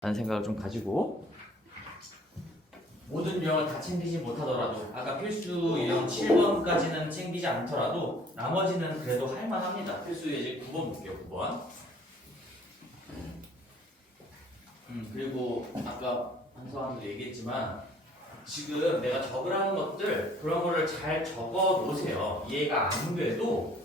라는 생각을 좀 가지고 모든 유형을 다 챙기지 못하더라도 아까 필수 유형 7번까지는 챙기지 않더라도 나머지는 그래도 할만합니다. 필수 예제 9번 볼게요. 9번. 그리고 아까 한서환도 얘기했지만 지금 내가 적으라는 것들 그런 거를 잘 적어 놓으세요. 이해가 안 돼도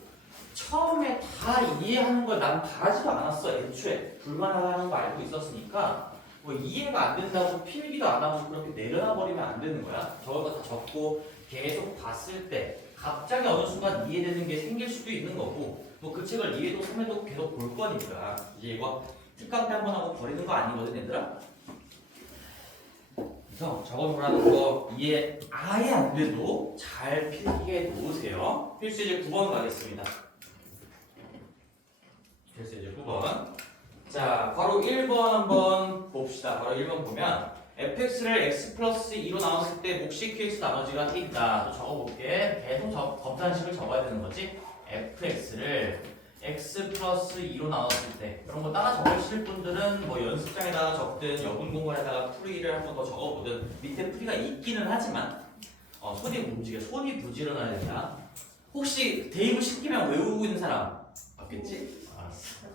처음에 다 이해하는 걸 난 바라지도 않았어. 애초에 불만하다는 거 알고 있었으니까 뭐 이해가 안 된다고 필기도 안 하고 그렇게 내려놔 버리면 안 되는 거야. 저걸 다 적고 계속 봤을 때 갑자기 어느 순간 이해되는 게 생길 수도 있는 거고 뭐 그 책을 이해도 3회도 계속 볼 거니까 이제 이거 특강 때 한 번 하고 버리는 거 아니거든 얘들아. 그래서 적어놓으라는 거 이해 아예 안 돼도 잘 필기해 놓으세요. 필수 이제 9번 가겠습니다. 필수 이제 9번. 자, 바로 1번 한번 봅시다. 바로 1번 보면 fx를 x 플러스 2로 나눴을 때 몫이 qx 나머지가 1이다. 또 적어볼게. 계속 검산식을 적어야 되는 거지. fx를 x 플러스 2로 나눴을 때 이런 거 따라 적으실 분들은 뭐 연습장에다가 적든 여분 공간에다가 풀이를 한번 더 적어보든 밑에 풀이가 있기는 하지만 손이 움직여. 손이 부지런해야 된다. 혹시 대입을 시키면 외우고 있는 사람 없겠지? 알았어.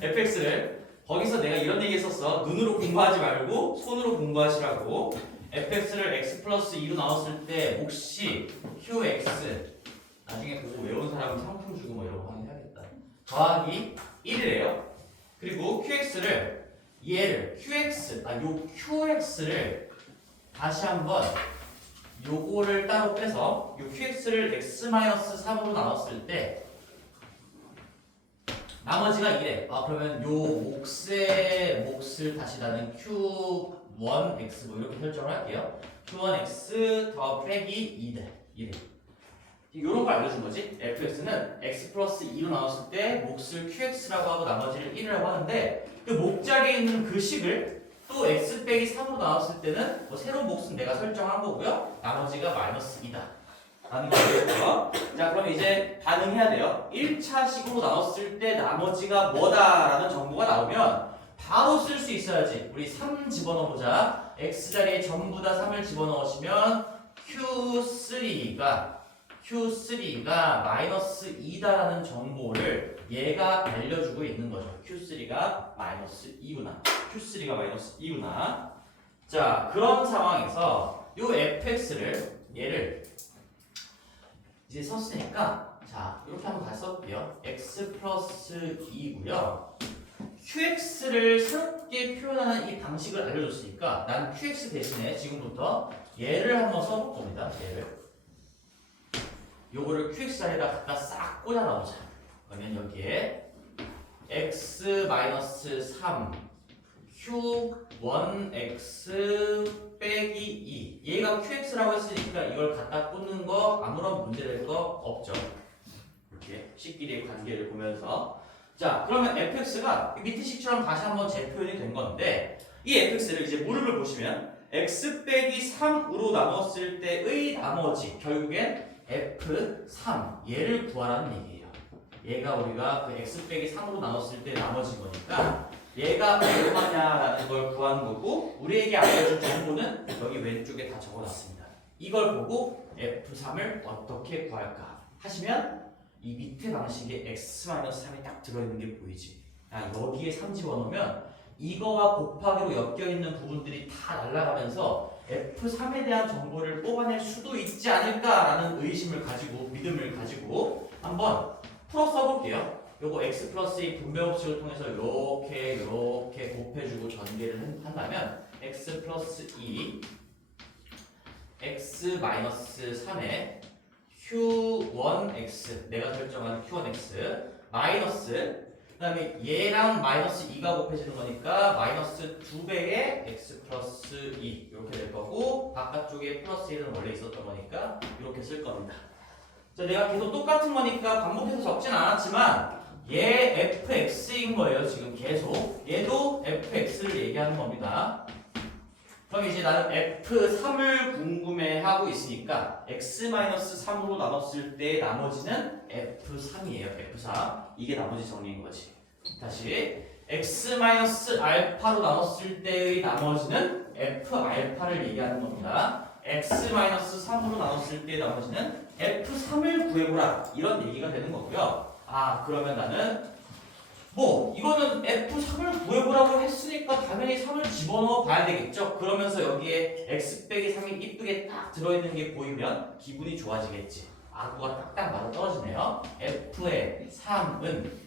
fx를 거기서 내가 이런 얘기 했었어. 눈으로 공부하지 말고 손으로 공부하시라고. fx를 x 플러스 2로 나눴을 때 몫이 qx 나중에 보고 외운 사람은 상품 주고 뭐 이런 거 하긴 해야겠다. 더하기 1이래요. 그리고 qx를 얘를 요 qx를 다시 한번 요거를 따로 빼서 요 qx를 x-3으로 나눴을 때 나머지가 2래. 그러면 요 몫을 다시 나는 q1x 뭐 이렇게 설정을 할게요. q1x 더 빼기 2래. 요런 걸 알려준 거지. fx는 x 플러스 2로 나눴을 때 몫을 qx라고 하고 나머지를 1이라고 하는데 그 목자리에 있는 그 식을 또 x 빼기 3으로 나눴을 때는 뭐 새로운 몫은 내가 설정한 거고요. 나머지가 마이너스 2다. 라는 거겠죠. 자, 그럼 이제 반응해야 돼요. 1차 식으로 나눴을 때 나머지가 뭐다라는 정보가 나오면 바로 쓸 수 있어야지. 우리 3 집어넣어보자. x자리에 전부 다 3을 집어넣으시면 Q3가 마이너스 2다라는 정보를 얘가 알려주고 있는 거죠. Q3가 마이너스 2구나. Q3가 마이너스 2구나. 자, 그런 상황에서 요 fx를 얘를 이제 썼으니까 자, 이렇게 한번 다시 써볼게요. x 플러스 2고요. qx를 새롭게 표현하는 이 방식을 알려줬으니까 난 qx 대신에 지금부터 얘를 한번 써볼 겁니다. 얘를. 요거를 qx 자리에다 갖다 싹 꽂아 넣자. 그러면 여기에 x-3 q1x 빼기 2 얘가 qx라고 했으니까 이걸 갖다 꽂는 거 아무런 문제될 거 없죠. 이렇게 식끼리의 관계를 보면서 자, 그러면 fx가 밑에 식처럼 다시 한번 재표현이 된 건데 이 fx를 이제 무릎을 보시면 x 빼기 3으로 나눴을 때의 나머지 결국엔 f3 얘를 구하라는 얘기예요. 얘가 우리가 그 x 빼기 3으로 나눴을 때 나머진 거니까 얘가 얼마냐라는 걸 구하는 거고 우리에게 알려준 정보는 여기 왼쪽에 다 적어놨습니다. 이걸 보고 f3을 어떻게 구할까 하시면 이 밑에 방식에 x-3이 딱 들어있는 게 보이지. 여기에 3 집어넣으면 이거와 곱하기로 엮여있는 부분들이 다 날아가면서 F3에 대한 정보를 뽑아낼 수도 있지 않을까라는 의심을 가지고 믿음을 가지고 한번 풀어 써볼게요. 요거 x 플러스 2 분배법칙을 통해서 이렇게 곱해주고 전개를 한다면 x 플러스 2 x 마이너스 3에 q1x 내가 설정한 q1x 마이너스 그 다음에 얘랑 마이너스 2가 곱해지는 거니까 마이너스 2배의 x 플러스 2 이렇게 될 거고 바깥쪽에 플러스 1은 원래 있었던 거니까 이렇게 쓸 겁니다. 자, 내가 계속 똑같은 거니까 반복해서 적진 않았지만 얘 fx인 거예요. 지금 계속 얘도 fx를 얘기하는 겁니다. 그럼 이제 나는 f3을 궁금해하고 있으니까 x-3으로 나눴을 때 나머지는 f3이에요. f3 이게 나머지 정리인 거지. 다시 x-알파로 나눴을 때의 나머지는 f-알파를 얘기하는 겁니다. x-3으로 나눴을 때의 나머지는 f3을 구해보라 이런 얘기가 되는 거고요. 아 그러면 나는 뭐 이거는 f3을 구해보라고 했으니까 당연히 3을 집어넣어 봐야 되겠죠. 그러면서 여기에 x 빼기 3이 이쁘게 딱 들어있는 게 보이면 기분이 좋아지겠지. 아구가 딱딱 맞아 떨어지네요. f의 3은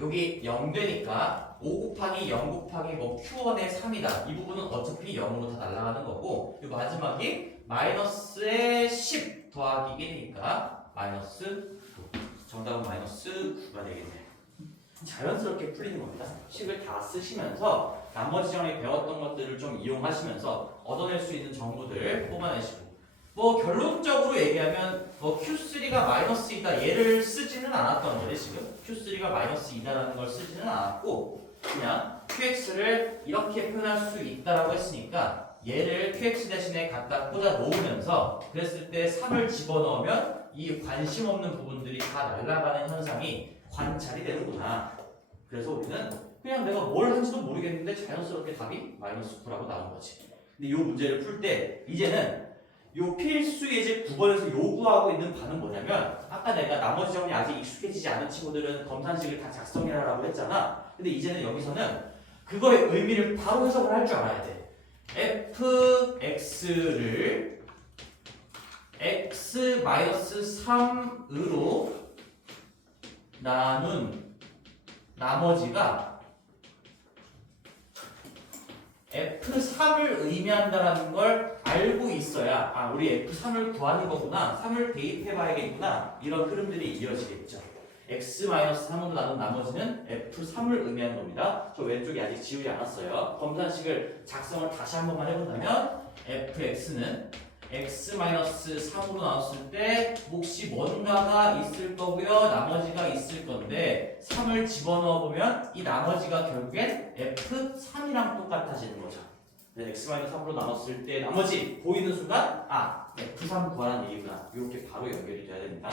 여기 0 되니까 5 곱하기 0 곱하기 뭐 q1의 3이다. 이 부분은 어차피 0으로 다 날아가는 거고 이 마지막이 마이너스의 10 더하기 1이니까 마이너스 9. 정답은 마이너스 9가 되겠네요. 자연스럽게 풀리는 겁니다. 식을 다 쓰시면서 나머지 전에 배웠던 것들을 좀 이용하시면서 얻어낼 수 있는 정보들 뽑아내시고 뭐 결론적으로 얘기하면 뭐 Q3가 마이너스 2다 얘를 쓰지는 않았던 거지 지금 Q3가 마이너스 2다라는 걸 쓰지는 않았고 그냥 QX를 이렇게 표현할 수 있다라고 했으니까 얘를 QX 대신에 갖다 꽂아 놓으면서 그랬을 때 3을 집어넣으면 이 관심 없는 부분들이 다 날아가는 현상이 관찰이 되는구나. 그래서 우리는 그냥 내가 뭘 한지도 모르겠는데 자연스럽게 답이 마이너스 9라고 나온 거지. 근데 이 문제를 풀 때 이제는 요 필수 예제 9번에서 요구하고 있는 바는 뭐냐면 아까 내가 나머지 정리 아직 익숙해지지 않은 친구들은 검산식을 다 작성해라라고 했잖아. 근데 이제는 여기서는 그거의 의미를 바로 해석을 할 줄 알아야 돼. fx를 x-3으로 나눈 나머지가 F3을 의미한다는 걸 알고 있어야 아 우리 F3을 구하는 거구나 3을 대입해 봐야겠구나 이런 흐름들이 이어지겠죠. x-3으로 나눈 나머지는 F3을 의미하는 겁니다. 저 왼쪽에 아직 지우지 않았어요. 검산식을 작성을 다시 한 번만 해본다면 fx는 x-3으로 나눴을 때 몫이 뭔가가 있을 거고요. 나머지가 있을 건데 3을 집어넣어 보면 이 나머지가 결국엔 f3이랑 똑같아지는 거죠. x-3으로 나눴을 때 나머지 보이는 순간 아 f3 구하라는 얘기구나. 이렇게 바로 연결이 돼야 됩니다.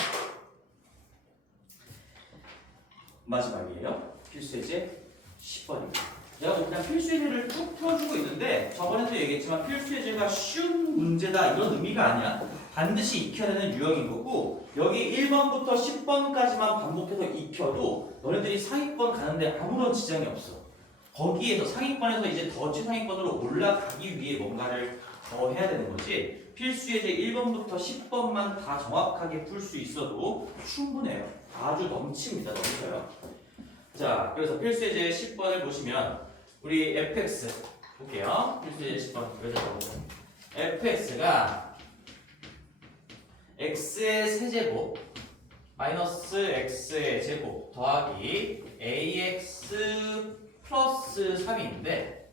마지막이에요. 필수 예제 10번입니다. 내가 그냥 필수 예제를 쭉 풀어주고 있는데 저번에도 얘기했지만 필수 예제가 쉬운 문제다 이런 의미가 아니야. 반드시 익혀야 되는 유형인 거고 여기 1번부터 10번까지만 반복해서 익혀도 너네들이 상위권 가는데 아무런 지장이 없어. 거기에서 상위권에서 이제 더 최상위권으로 올라가기 위해 뭔가를 더 해야 되는 거지. 필수 예제 1번부터 10번만 다 정확하게 풀 수 있어도 충분해요. 아주 넘칩니다. 넘쳐요. 자, 그래서 필수 예제 10번을 보시면 우리 fx 볼게요. 필수 예제 10번 여기서 보세요. fx가 x의 세제곱 마이너스 x의 제곱 더하기 ax 플러스 3인데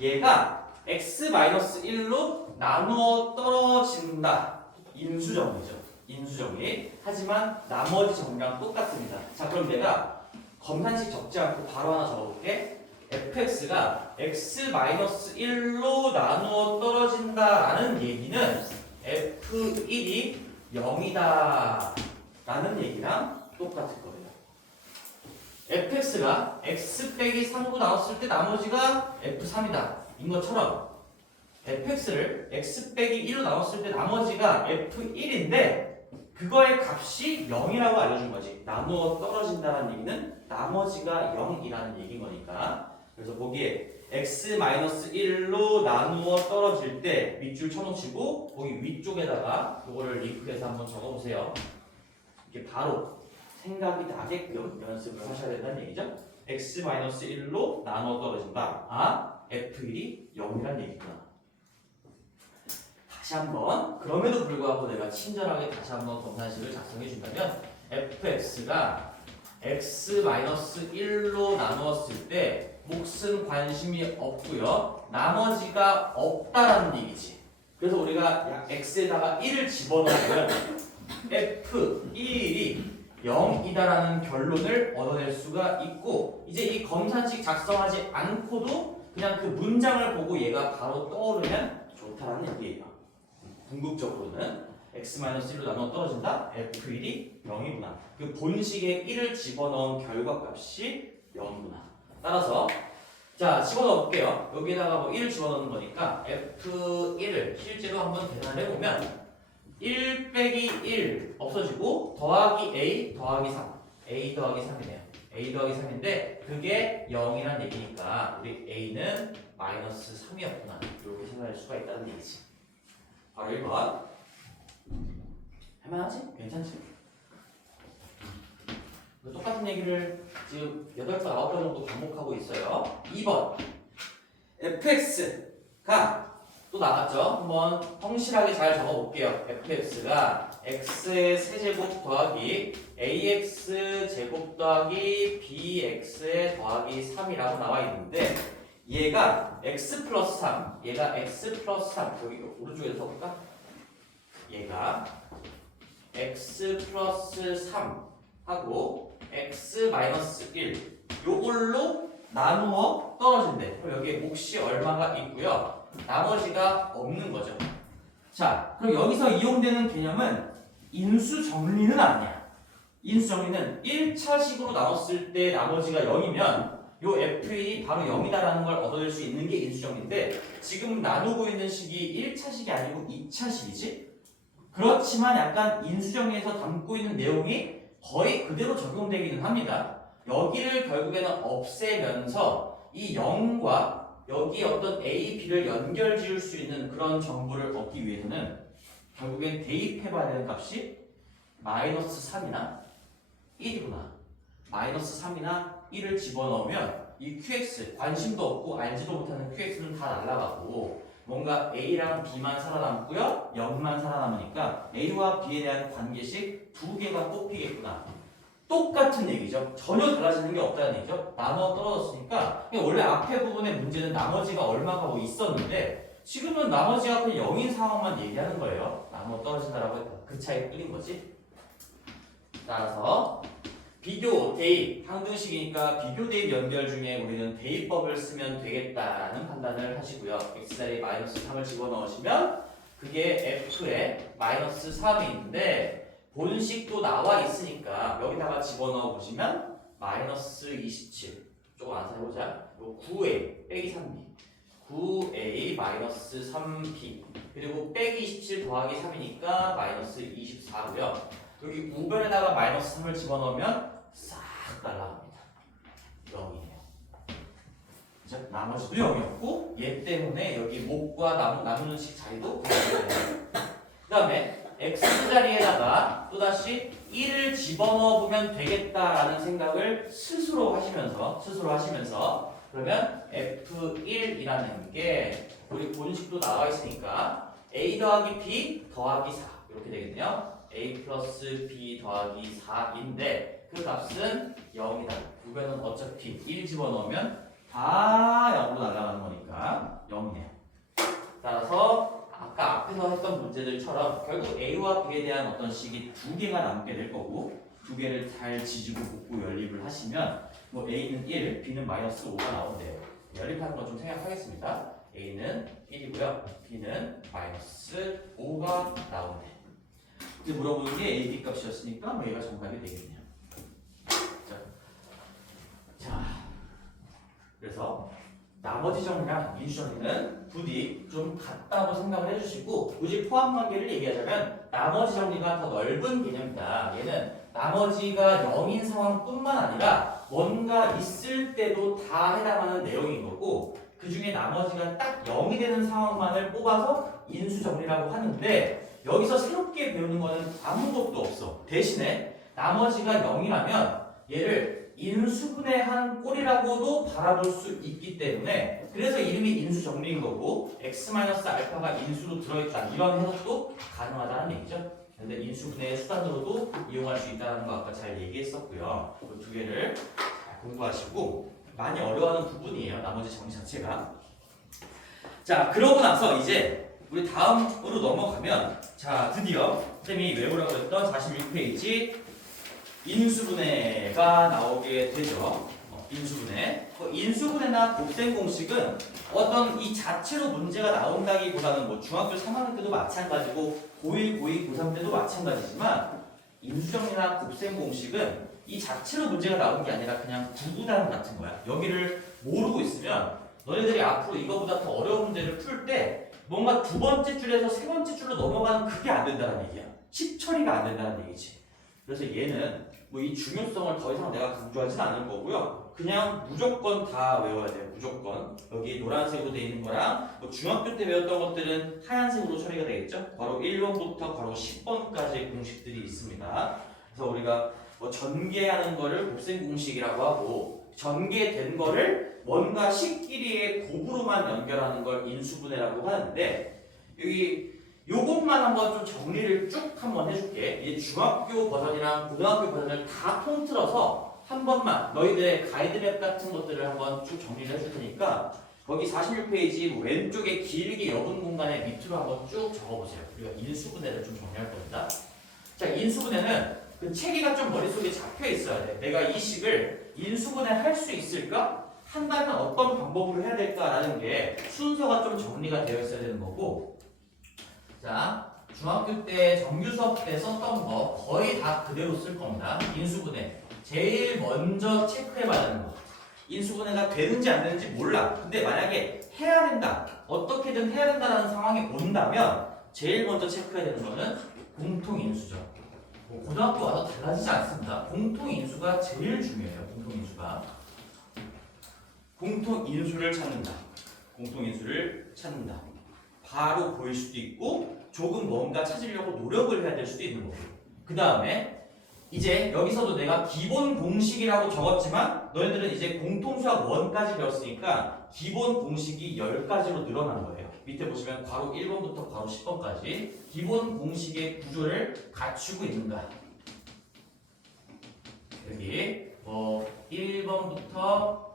얘가 x-1로 나누어 떨어진다. 인수정리죠. 인수정리. 하지만 나머지 정리랑 똑같습니다. 자, 그럼 내가 검산식 적지 않고 바로 하나 적어볼게. fx가 x-1로 나누어 떨어진다라는 얘기는 f1이 0이다 라는 얘기랑 똑같을 거예요. fx가 x 빼기 3으로 나눴을 때 나머지가 f3이다 인 것처럼 fx를 x 빼기 1로 나눴을 때 나머지가 f1인데 그거의 값이 0이라고 알려준 거지. 나누어 떨어진다는 얘기는 나머지가 0이라는 얘기인 거니까. 그래서 거기에 x-1로 나누어 떨어질 때 밑줄 쳐놓으시고 거기 위쪽에다가 그거를 링크해서 한번 적어보세요. 이게 바로 생각이 나게끔 연습을 하셔야 된다는 얘기죠. x-1로 나누어 떨어진다. 아, f1이 0이란 얘기구나. 다시 한번 그럼에도 불구하고 내가 친절하게 다시 한번 검산식을 작성해 준다면 fx가 x-1로 나누었을 때 몫은 관심이 없고요. 나머지가 없다라는 얘기지. 그래서 우리가 x에다가 1을 집어넣으면 f1이 0이다라는 결론을 얻어낼 수가 있고 이제 이 검산식 작성하지 않고도 그냥 그 문장을 보고 얘가 바로 떠오르면 좋다라는 얘기예요. 궁극적으로는 x-1로 나눠 떨어진다. f1이 0이구나. 그 본식에 1을 집어넣은 결과값이 0이구나. 따라서 자 집어넣어 볼게요. 여기다가 뭐 1을 집어넣는 거니까 F1을 실제로 한번 계산을 해보면 1 빼기 1 없어지고 더하기 A 더하기 3 A 더하기 3이네요. A 더하기 3인데 그게 0이란 얘기니까 우리 A는 마이너스 3이었구나 이렇게 생각할 수가 있다는 얘기지. 바로 1번 할만하지? 괜찮지? 똑같은 얘기를 지금 8번, 9번 정도 반복하고 있어요. 2번 fx가 또 나왔죠? 한번 성실하게 잘 적어볼게요. fx가 x의 세제곱 더하기 ax 제곱 더하기 bx의 더하기 3이라고 나와 있는데 얘가 x 플러스 3 얘가 x 플러스 3 여기 오른쪽에서 써볼까? 얘가 x 플러스 3 하고 x 마이너스 1 요걸로 나누어 떨어진대. 그럼 여기에 몫이 얼마가 있고요. 나머지가 없는 거죠. 자, 그럼 여기서 이용되는 개념은 인수 정리는 아니야. 인수 정리는 1차식으로 나눴을 때 나머지가 0이면 요 f1이 바로 0이다라는 걸 얻어낼 수 있는 게 인수 정리인데 지금 나누고 있는 식이 1차식이 아니고 2차식이지? 그렇지만 약간 인수 정리에서 담고 있는 내용이 거의 그대로 적용되기는 합니다. 여기를 결국에는 없애면서 이 0과 여기 어떤 A, B를 연결 지을 수 있는 그런 정보를 얻기 위해서는 결국엔 대입해봐야 되는 값이 마이너스 3이나 1이구나. 마이너스 3이나 1을 집어넣으면 이 QX, 관심도 없고 알지도 못하는 QX는 다 날아가고 뭔가 A랑 B만 살아남고요. 0만 살아남으니까 A와 B에 대한 관계식 두 개가 뽑히겠구나. 똑같은 얘기죠. 전혀 달라지는 게 없다는 얘기죠. 나눠 떨어졌으니까 원래 앞에 부분의 문제는 나머지가 얼마가 뭐 있었는데 지금은 나머지가 그냥 0인 상황만 얘기하는 거예요. 나눠 떨어진다라고 했다. 그 차이 뿐인 거지. 따라서 비교, 대입, 항등식이니까 비교, 대입 연결 중에 우리는 대입법을 쓰면 되겠다라는 판단을 하시고요. x자리에 마이너스 3을 집어넣으시면 그게 f에 마이너스 3이 있는데 본식도 나와 있으니까 여기다가 집어넣어 보시면 마이너스 27 조금 안 해보자. 9a 빼기 3b 9a 마이너스 3b 그리고 빼기 27 더하기 3이니까 마이너스 24고요. 여기 우변에다가 마이너스 3을 집어넣으면 싹 날라갑니다. 0이네요. 그죠? 나머지도 0이었고 얘 때문에 여기 목과 나누는 식 자리도 그 다음에 x자리에다가 또다시 1을 집어넣어 보면 되겠다라는 생각을 스스로 하시면서 그러면 f1이라는 게 우리 본식도 나와 있으니까 a 더하기 b 더하기 4 이렇게 되겠네요. a 플러스 b 더하기 4인데 그 값은 0이다. 우변은 어차피 1 집어넣으면 다 0으로 날아가는 거니까 0이네요. 따라서 아까 앞에서 했던 문제들처럼 결국 A와 B에 대한 어떤 식이 두 개가 남게 될 거고 두 개를 잘 지지고 볶고 연립을 하시면 뭐 A는 1, B는 마이너스 5가 나온대요. 연립하는 거 좀 생각하겠습니다. A는 1이고요. B는 마이너스 5가 나오네. 이제 물어보는 게 A, B 값이었으니까 뭐 얘가 정답이 되겠네요. 자, 그래서 나머지 정리랑 인수 정리는 부디 좀 같다고 생각을 해주시고 굳이 포함 관계를 얘기하자면 나머지 정리가 더 넓은 개념이다. 얘는 나머지가 0인 상황뿐만 아니라 뭔가 있을 때도 다 해당하는 내용인 거고 그 중에 나머지가 딱 0이 되는 상황만을 뽑아서 인수 정리라고 하는데 여기서 새롭게 배우는 거는 아무것도 없어. 대신에 나머지가 0이라면 얘를 인수분해 한 꼴이라고도 바라볼 수 있기 때문에 그래서 이름이 인수정리인 거고 x-알파가 인수로 들어있다 이런 해석도 가능하다는 얘기죠. 그런데 인수분해의 수단으로도 이용할 수 있다는 거 아까 잘 얘기했었고요. 그 두 개를 잘 공부하시고 많이 어려워하는 부분이에요. 나머지 정리 자체가. 자 그러고 나서 이제 우리 다음으로 넘어가면 자 드디어 쌤이 외우라고 했던 46페이지 인수분해가 나오게 되죠. 인수분해. 인수분해나 곱셈 공식은 어떤 이 자체로 문제가 나온다기보다는 뭐 중학교 3학년 때도 마찬가지고 고1, 고2, 고3 때도 마찬가지지만 인수정리나 곱셈 공식은 이 자체로 문제가 나오는 게 아니라 그냥 구구단 같은 거야. 여기를 모르고 있으면 너희들이 앞으로 이거보다 더 어려운 문제를 풀 때 뭔가 두 번째 줄에서 세 번째 줄로 넘어가는 그게 안 된다는 얘기야. 식처리가 안 된다는 얘기지. 그래서 얘는 뭐 이 중요성을 더 이상 내가 강조하진 않을 거고요. 그냥 무조건 다 외워야 돼요. 무조건. 여기 노란색으로 돼 있는 거랑 뭐 중학교 때 배웠던 것들은 하얀색으로 처리가 되겠죠. 바로 1번부터 바로 10번까지의 공식들이 있습니다. 그래서 우리가 뭐 전개하는 거를 곱셈 공식이라고 하고 전개된 거를 뭔가 식끼리의 곱으로만 연결하는 걸 인수분해라고 하는데 여기 요것만 한번 좀 정리를 쭉 한번 해줄게. 이제 중학교 버전이랑 고등학교 버전을 다 통틀어서 한 번만 너희들의 가이드맵 같은 것들을 한번 쭉 정리를 해줄 테니까 거기 46페이지 왼쪽에 길게 엷은 공간에 밑으로 한번 쭉 적어보세요. 우리가 인수분해를 좀 정리할 겁니다. 자, 인수분해는 그 체계가 좀 머릿속에 잡혀 있어야 돼. 내가 이 식을 인수분해 할 수 있을까? 한다면 어떤 방법으로 해야 될까라는 게 순서가 좀 정리가 되어 있어야 되는 거고. 자, 중학교 때 정규 수업 때 썼던 거 거의 다 그대로 쓸 겁니다. 인수분해. 제일 먼저 체크해 봐야 되는 거. 인수분해가 되는지 안 되는지 몰라. 근데 만약에 해야 된다. 어떻게든 해야 된다는 상황이 온다면 제일 먼저 체크해야 되는 거는 공통인수죠. 고등학교 와도 달라지지 않습니다. 공통인수가 제일 중요해요. 공통인수가. 공통인수를 찾는다. 공통인수를 찾는다. 바로 보일 수도 있고 조금 뭔가 찾으려고 노력을 해야 될 수도 있는 거고. 그 다음에 이제 여기서도 내가 기본 공식이라고 적었지만 너희들은 이제 공통수학 1까지 배웠으니까 기본 공식이 10가지로 늘어난 거예요. 밑에 보시면 괄호 1번부터 괄호 10번까지 기본 공식의 구조를 갖추고 있는가. 여기 1번부터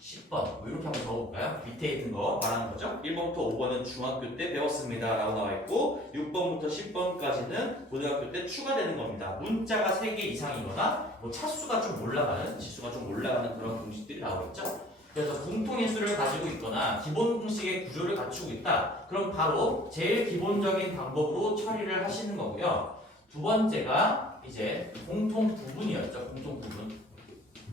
10번 뭐 이렇게 한번 적어볼까요? 밑에 있는 거 말하는 거죠. 1번부터 5번은 중학교 때 배웠습니다 라고 나와 있고 6번부터 10번까지는 고등학교 때 추가되는 겁니다. 문자가 3개 이상이거나 뭐 차수가 좀 올라가는 지수가 좀 올라가는 그런 공식들이 나와 있죠. 그래서 공통인수를 가지고 있거나 기본 공식의 구조를 갖추고 있다. 그럼 바로 제일 기본적인 방법으로 처리를 하시는 거고요. 두 번째가 이제 공통 부분이었죠. 공통 부분.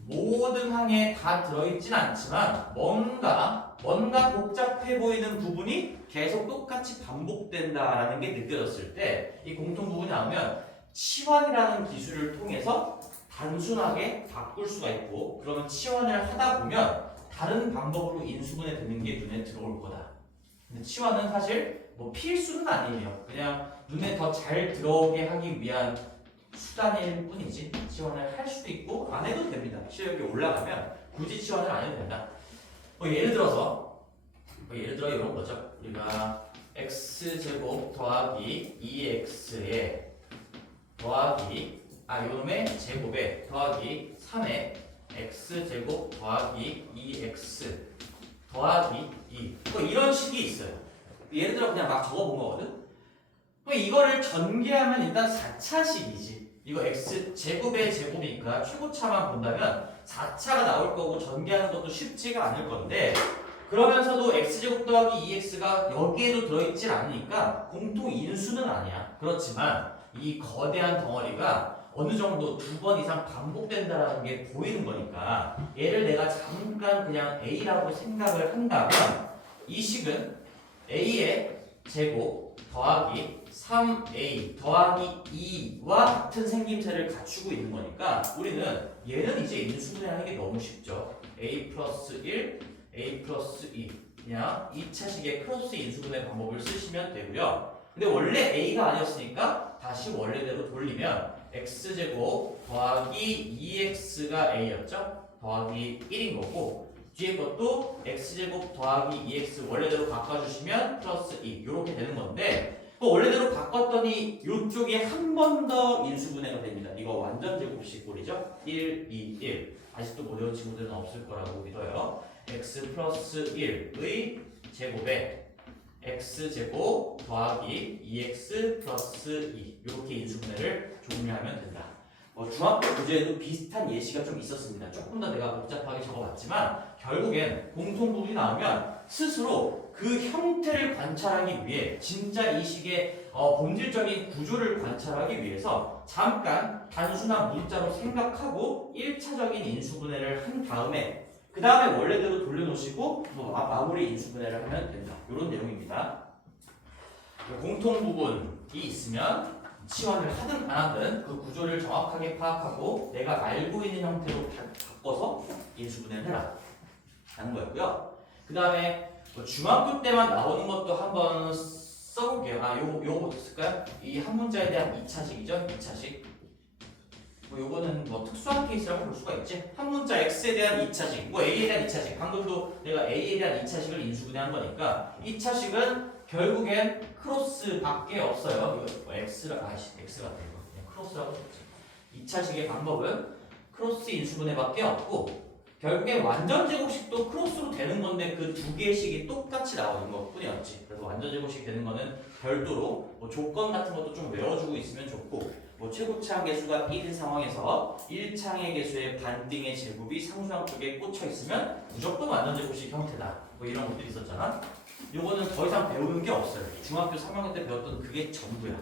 모든 항에 다 들어있진 않지만 뭔가 복잡해 보이는 부분이 계속 똑같이 반복된다라는 게 느껴졌을 때 이 공통 부분이 나오면 치환이라는 기술을 통해서 단순하게 바꿀 수가 있고 그러면 치환을 하다 보면 다른 방법으로 인수분해 되는 게 눈에 들어올 거다. 근데 치환은 사실 뭐 필수는 아니에요. 그냥 눈에 더 잘 들어오게 하기 위한 수단일 뿐이지 치환을 할 수도 있고 안 해도 됩니다. 실력이 올라가면 굳이 치환을 안 해도 된다. 예를 들어 이런 거죠. 우리가 x제곱 더하기 2x에 더하기 요놈의 제곱에 더하기 3에 x제곱 더하기 2x 더하기 2 이런 식이 있어요. 예를 들어 그냥 막 적어본 거거든. 이거를 전개하면 일단 4차식이지. 이거 x제곱의 제곱이니까 최고차만 본다면 4차가 나올 거고 전개하는 것도 쉽지가 않을 건데 그러면서도 x제곱 더하기 2x가 여기에도 들어있질 않으니까 공통인수는 아니야. 그렇지만 이 거대한 덩어리가 어느 정도 2번 이상 반복된다는 게 보이는 거니까 얘를 내가 잠깐 그냥 a라고 생각을 한다면 이 식은 a의 제곱 더하기 3a 더하기 2와 같은 생김새를 갖추고 있는 거니까 우리는 얘는 이제 인수분해하는 게 너무 쉽죠. a 플러스 1, a 플러스 2 그냥 2차식의 크로스 인수분해 방법을 쓰시면 되고요. 근데 원래 a가 아니었으니까 다시 원래대로 돌리면 x제곱 더하기 2x가 a였죠. 더하기 1인 거고 뒤에 것도 x제곱 더하기 2x 원래대로 바꿔주시면 플러스 2 이렇게 되는 건데 또 원래대로 바꿨더니 이쪽에 한 번 더 인수분해가 됩니다. 이거 완전 제곱식 꼴이죠. 1, 2, 1 아직도 못 외운 친구들은 없을 거라고 믿어요. x 플러스 1의 제곱에 x제곱 더하기 2x 플러스 2 이렇게 인수분해를 종료하면 된다. 중학교 교재에도 비슷한 예시가 좀 있었습니다. 조금 더 내가 복잡하게 적어봤지만 결국엔 공통 부분이 나오면 스스로 그 형태를 관찰하기 위해 진짜 이 식의 본질적인 구조를 관찰하기 위해서 잠깐 단순한 문자로 생각하고 1차적인 인수분해를 한 다음에 그 다음에 원래대로 돌려놓으시고 마무리 인수분해를 하면 된다. 이런 내용입니다. 공통 부분이 있으면 치환을 하든 안 하든 그 구조를 정확하게 파악하고 내가 알고 있는 형태로 바꿔서 인수분해를 해라 라는 거였고요. 그 다음에 중학교 때만 나오는 것도 한번 써볼게요. 요거부터 쓸까요? 이 한 문자에 대한 2차식이죠. 2차식. 요거는 특수한 케이스라고 볼 수가 있지. 한 문자 x에 대한 2차식, a에 대한 2차식. 방금도 내가 a에 대한 2차식을 인수분해한 거니까 2차식은 결국엔 크로스 밖에 없어요. 이거 x가 x가 돼 이거 그냥 크로스라고 썼지. 2차식의 방법은 크로스 인수분해밖에 없고 결국엔 완전 제곱식도 크로스로 되는 건데 그 두 개의 식이 똑같이 나오는 것 뿐이었지. 그래서 완전 제곱식 되는 거는 별도로 조건 같은 것도 좀 외워주고 있으면 좋고 최고차항 개수가 1인 상황에서 1차항의 개수의 반등의 제곱이 상수항 쪽에 꽂혀 있으면 무조건 완전 제곱식 형태다. 이런 것들이 있었잖아. 요거는 더 이상 배우는 게 없어요. 중학교 3학년 때 배웠던 그게 전부야.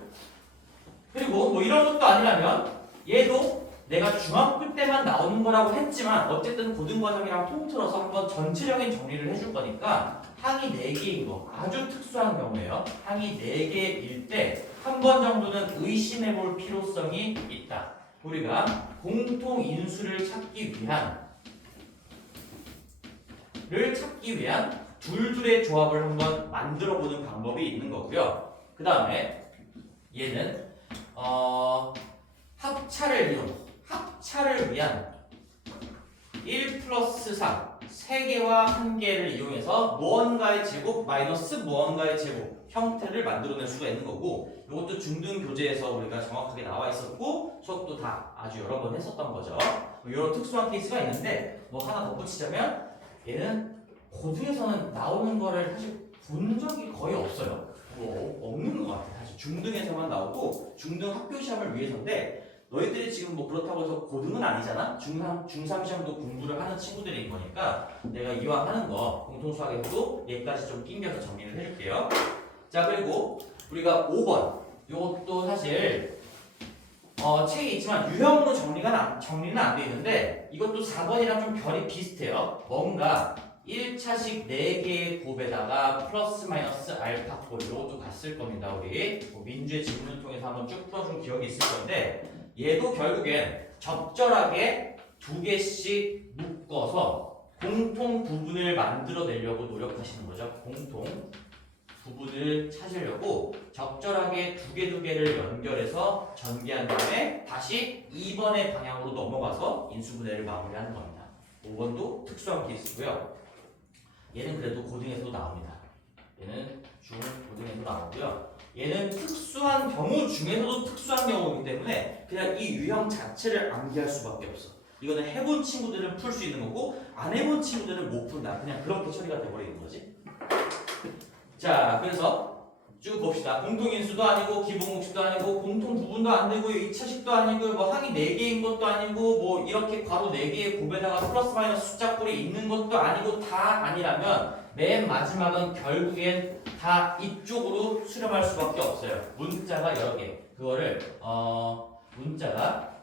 그리고 이런 것도 아니라면 얘도 내가 중학교 때만 나오는 거라고 했지만 어쨌든 고등과정이랑 통틀어서 한번 전체적인 정리를 해줄 거니까 항이 4개인 거 아주 특수한 경우에요. 항이 4개일 때 한 번 정도는 의심해 볼 필요성이 있다. 우리가 공통 인수를 찾기 위한 둘둘의 조합을 한번 만들어 보는 방법이 있는 거고요. 그 다음에 얘는 합차를 위한 1 플러스 3 3개와 1개를 이용해서 무언가의 제곱 마이너스 무언가의 제곱 형태를 만들어낼 수가 있는 거고 이것도 중등 교재에서 우리가 정확하게 나와 있었고 수업도 다 아주 여러 번 했었던 거죠. 이런 특수한 케이스가 있는데 하나 덧붙이자면 얘는 고등에서는 나오는 거를 사실 본 적이 거의 없어요. 없는 것 같아. 사실 중등에서만 나오고 중등 학교 시험을 위해서인데 너희들이 지금 그렇다고 해서 고등은 아니잖아. 중3 시험도 공부를 하는 친구들인 거니까 내가 이왕 하는 거 공통수학에서도 얘까지 좀 낑겨서 정리를 해줄게요. 자, 그리고 우리가 5번 이것도 사실 책에 있지만 유형으로 정리는 안 돼 있는데 이것도 4번이랑 좀 결이 비슷해요. 뭔가 1차식 4개의 곱에다가 플러스 마이너스 알파꼴 이것도 봤을 겁니다. 우리 민주의 지문을 통해서 한번 쭉 풀어준 기억이 있을 건데 얘도 결국엔 적절하게 2개씩 묶어서 공통 부분을 만들어내려고 노력하시는 거죠. 공통 부분을 찾으려고 적절하게 2개를 연결해서 전개한 다음에 다시 2번의 방향으로 넘어가서 인수분해를 마무리하는 겁니다. 5번도 특수한 케이스고요. 얘는 그래도 고등에서도 나옵니다. 얘는 고등에서 나오고요. 얘는 특수한 경우 중에서도 특수한 경우이기 때문에 그냥 이 유형 자체를 암기할 수밖에 없어. 이거는 해본 친구들은 풀 수 있는 거고 안 해본 친구들은 못 푼다. 그냥 그렇게 처리가 돼버리는 거지. 자, 그래서 쭉 봅시다. 공통인수도 아니고 기본공식도 아니고 공통 부분도 안 되고 2차식도 아니고 항이 4개인 것도 아니고 이렇게 괄호 4개의 곱에다가 플러스 마이너스 숫자꼴이 있는 것도 아니고 다 아니라면 맨 마지막은 결국엔 다 이쪽으로 수렴할 수밖에 없어요. 문자가 여러 개. 그거를 문자가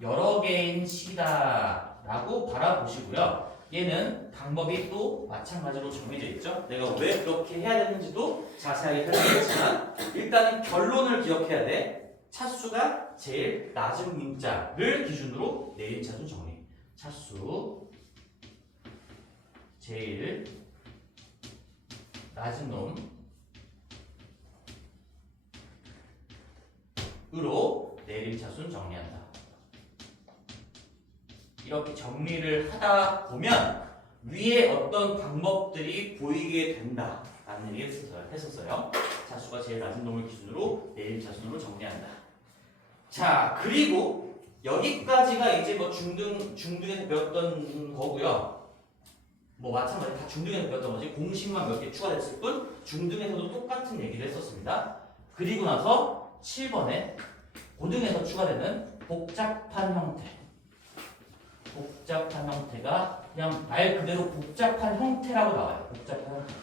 여러 개인 식이다 라고 바라보시고요. 얘는 방법이 또 마찬가지로 정해져 있죠. 내가 왜 그렇게 해야 되는지도 자세하게 설명했지만 일단은 결론을 기억해야 돼. 차수가 제일 낮은 문자를 기준으로 내림차순 정리. 차수 제일 낮은 놈으로 내림차순 정리한다. 이렇게 정리를 하다 보면 위에 어떤 방법들이 보이게 된다라는 얘기를 했었어요. 차수가 제일 낮은 놈을 기준으로 내림차순으로 정리한다. 자, 그리고 여기까지가 이제 중등에서 배웠던 거고요. 마찬가지 다 중등에서 배웠던 거지. 공식만 몇 개 추가됐을 뿐 중등에서도 똑같은 얘기를 했었습니다. 그리고 나서 7번에 고등에서 추가되는 복잡한 형태. 복잡한 형태가 그냥 말 그대로 복잡한 형태라고 나와요. 복잡한 형태.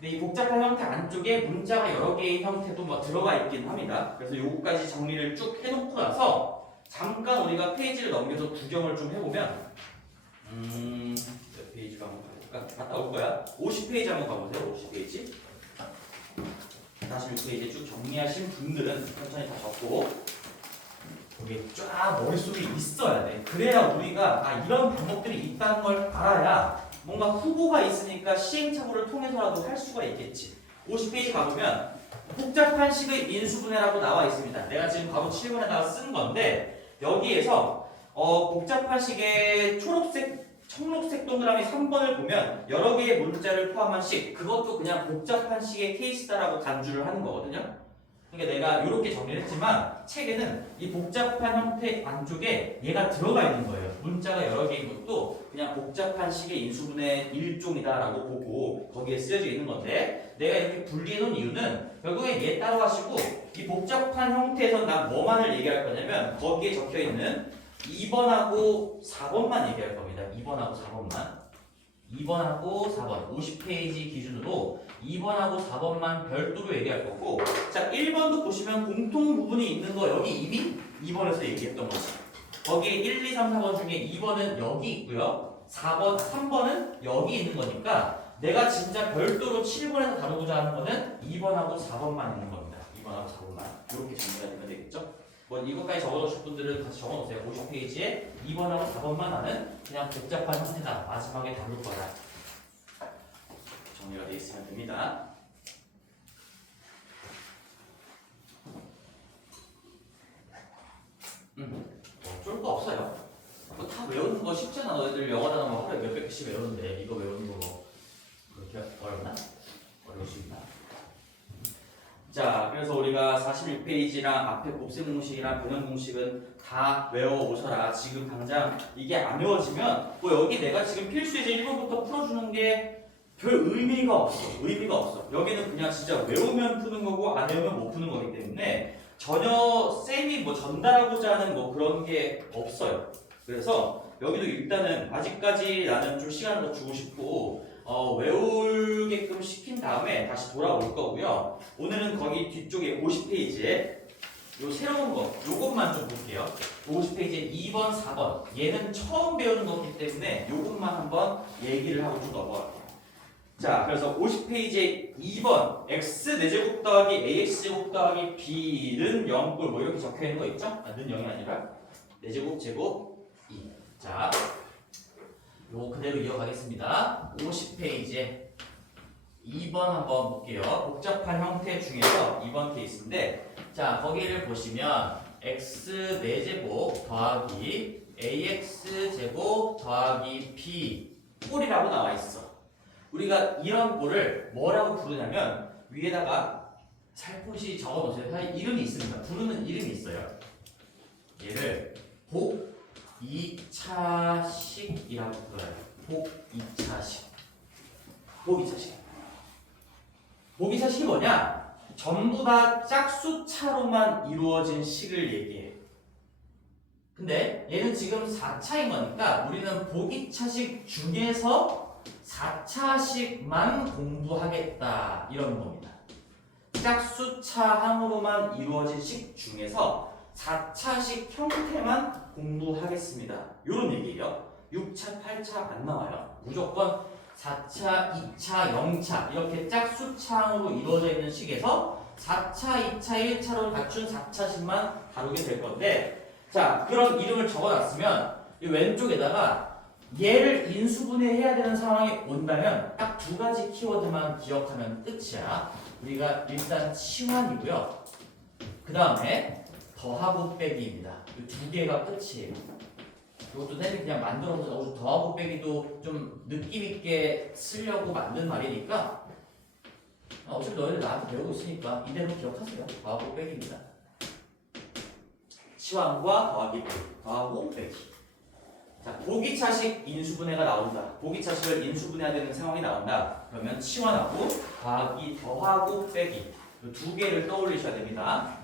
근데 이 복잡한 형태 안쪽에 문자가 여러 개의 형태도 뭐 들어가 있긴 합니다. 그래서 요거까지 정리를 쭉 해놓고 나서 잠깐 우리가 페이지를 넘겨서 구경을 좀 해보면 몇 페이지가 한번 가볼까? 갔다 올 거야. 50페이지 한번 가보세요. 50페이지. 46페이지 쭉 정리하신 분들은 천천히 다 적고 이게 쫙 머릿속에 있어야 돼. 그래야 우리가 이런 방법들이 있다는 걸 알아야 뭔가 후보가 있으니까 시행착오를 통해서라도 할 수가 있겠지. 50페이지 가보면 복잡한 식의 인수분해라고 나와 있습니다. 내가 지금 바로 7번에다가 쓴 건데 여기에서 복잡한 식의 초록색, 청록색 동그라미 3번을 보면 여러 개의 문자를 포함한 식, 그것도 그냥 복잡한 식의 케이스다라고 간주를 하는 거거든요. 그러니까 내가 이렇게 정리를 했지만 책에는 이 복잡한 형태 안쪽에 얘가 들어가 있는 거예요. 문자가 여러 개인 것도 그냥 복잡한 식의 인수분해 일종이다라고 보고 거기에 쓰여져 있는 건데 내가 이렇게 분리해 놓은 이유는 결국에 얘 따라가시고 이 복잡한 형태에서 난 뭐만을 얘기할 거냐면 거기에 적혀 있는 2번하고 4번만 얘기할 겁니다. 2번하고 4번만. 2번하고 4번 50페이지 기준으로 2번하고 4번만 별도로 얘기할 거고 자 1번도 보시면 공통 부분이 있는 거 여기 이미 2번에서 얘기했던 거지. 거기에 1, 2, 3, 4번 중에 2번은 여기 있고요. 3번은 여기 있는 거니까 내가 진짜 별도로 7번에서 다루고자 하는 거는 2번하고 4번만 있는 겁니다. 2번하고 4번만 이렇게 정리가 되면 되겠죠? 뭐 이것까지 적어놓으실 분들은 같이 적어놓으세요. 50페이지에 2번하고 4번만 하는 그냥 복잡한 형태다. 마지막에 다룰 거다. 정리가 되어 있으면 됩니다. 어쩔 거 없어요. 뭐 다 외우는 거 쉽잖아. 너희들 영어 단어 뭐 하루에 몇백 개씩 외우는데 이거 외우는 거 뭐 그렇게 어렵나? 어려울 수 있나? 자, 그래서 우리가 46페이지랑 앞에 곱셈 공식이랑 변형 공식은 다 외워오셔라. 지금 당장 이게 안 외워지면 뭐 여기 내가 지금 필수예제 1번부터 풀어주는 게 별 의미가 없어. 의미가 없어. 여기는 그냥 진짜 외우면 푸는 거고 안 외우면 못 푸는 거기 때문에 전혀 쌤이 뭐 전달하고자 하는 뭐 그런 게 없어요. 그래서 여기도 일단은 아직까지 나는 좀 시간을 더 주고 싶고 외우게끔 시킨 다음에 다시 돌아올 거고요. 오늘은 거기 뒤쪽에 50페이지에 요 새로운 거, 요것만 좀 볼게요. 50페이지에 2번, 4번. 얘는 처음 배우는 거기 때문에 요것만 한번 얘기를 하고 좀 넘어갈게요. 자, 그래서 50페이지에 2번 x 4제곱 더하기 ax제곱 더하기 b는 0꼴 뭐 이렇게 적혀 있는 거 있죠? 는 0이 아니라 4제곱 제곱 2. 자, 요 그대로 이어가겠습니다. 50페이지에 2번 한번 볼게요. 복잡한 형태 중에서 2번 케이스인데 자 거기를 보시면 x 4제곱 더하기 ax제곱 더하기 b 꼴이라고 나와 있어. 우리가 이런 꼴을 뭐라고 부르냐면 위에다가 살포시 적어놓으세요. 사실 이름이 있습니다. 부르는 이름이 있어요. 얘를 복 2차식이라고 불러요. 복 2차식. 복 2차식. 복 2차식이 뭐냐? 전부 다 짝수차로만 이루어진 식을 얘기해. 근데 얘는 지금 4차인 거니까 우리는 복 2차식 중에서 4차식만 공부하겠다 이런 겁니다. 짝수차항으로만 이루어진 식 중에서 4차식 형태만 공부하겠습니다. 이런 얘기예요. 6차, 8차 안 나와요. 무조건 4차, 2차, 0차 이렇게 짝수차항으로 이루어져 있는 식에서 4차, 2차, 1차로 갖춘 4차식만 다루게 될 건데 자 그런 이름을 적어놨으면 이 왼쪽에다가 얘를 인수분해해야 되는 상황이 온다면 딱 두 가지 키워드만 기억하면 끝이야. 우리가 일단 치환이고요. 그 다음에 더하고 빼기입니다. 이 두 개가 끝이에요. 이것도 쌤이 그냥 만들어서 더하고 빼기도 좀 느낌 있게 쓰려고 만든 말이니까 어차피 너희들 나한테 배우고 있으니까 이대로 기억하세요. 더하고 빼기입니다. 치환과 더하기 빼기, 더하고 빼기. 자, 보기차식 인수분해가 나온다. 보기차식을 인수분해해야 되는 상황이 나온다. 그러면 치환하고 더하기, 더하고 빼기 이 두 개를 떠올리셔야 됩니다.